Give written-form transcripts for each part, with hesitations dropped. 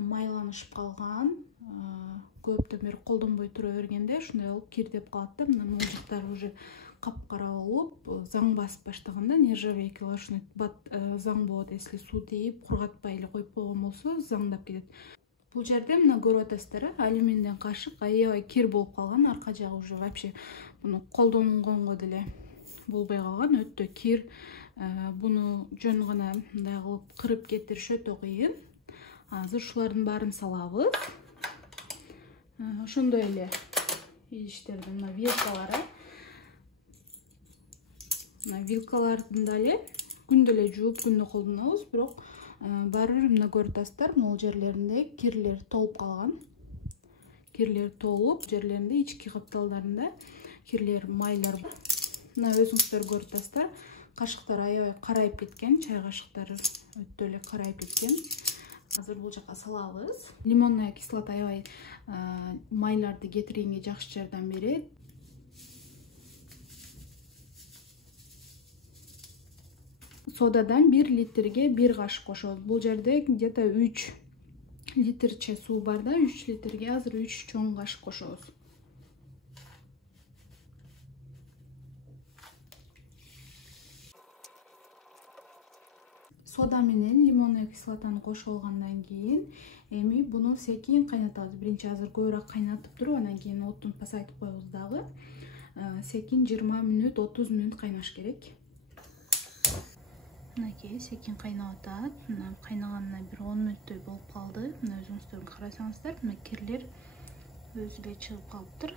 майланышып калган. Көптөн бери колдонбой тура бергенде ушундай болуп кирдеп калат да. Мына могу жактары уже капкара болуп, заң басып баштаганда нержавейкалар ушундай заң болот. Если суу тийип, кургатпай эле коюп койгон болсо, заңдап кетет. Бул жерде мына көрүп атасыздар, алюминден кашык аябай кир болуп калган, арка жагы уже вообще буну колдонгонго деле болбой калган, өтө кир. Буну жөн гана мындай кылып кырып кетириш өтө кыйын. Азыр ушулардын баарын салабыз. Ошондой эле идиштердин мына вилкалары. Мына вилкалардын дали күндө эле жууп, күндө колдонобуз, бирок баары бир мына көрүп атасыздар, могу жерлеринде кирлер толуп калган. Кирлер толуп, жерлеринде ички капталдарында кирлер, майлар. Мына өзүңүздөр көрүп атасыздар, кашыктар аябай карайып кеткен, чай кашыктары өтө эле карайып кеткен. Азыр бул жака салабыз. Лимонная кислота аябай майларды кетиргенге жакшы жардам берет. Содадан 1 литрге 1 кашык кошобуз. Бул жерде где-то 3 литрче суу бар да, 3 литрге азыр 3 чоң кашык кошобуз. Сода менен лимонный кислотаны кошуп алгандан кийин эми буну секин кайнатабыз. Биринчи азыр көбүрөөк кайнатып туруп, андан кийин оттун пасайтып коебуз дагы. Секин 20 мүнөт, 30 мүнөт кайнаш керек. Мынакей секин кайнап атат. Мына кайнаганына бир 10 мүнөттөй болуп калды. Мына өзүңүздөр карасаңыздар, мына кирлер өзү эле чыгып калыптыр.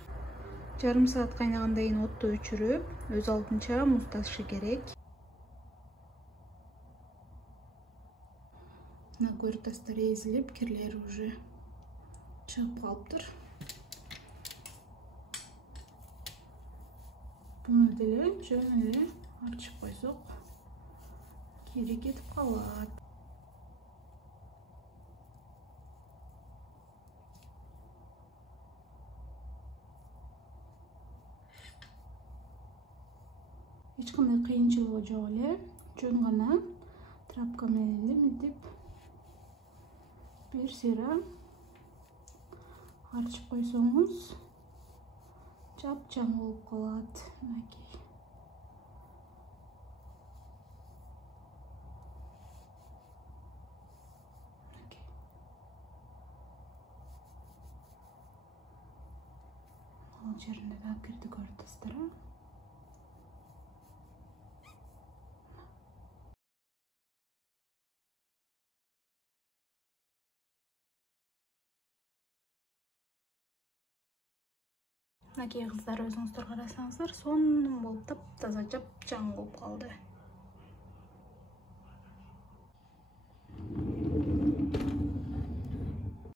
Жарым саат кайнагандан кийин отту өчүрүп, өз алдынча муздатышы керек. Мына көрүп атасыздар, эзилип, кирлери уже чыгып калыптыр. Буну деле жөн эле арчып койсок, кири кетип калат. Эч кандай кыйынчылыгы жок эле, жөн гана трапка менен эле мынтип бир сыйра арчып койсоңуз жапжаң болуп калат. Мынакей. Ал жеринде да кирди көрүп атасыздар. Мынакей кыздар, өзүңүздөр карасаңыздар, сонун болуп таптаза жапжаң болуп калды.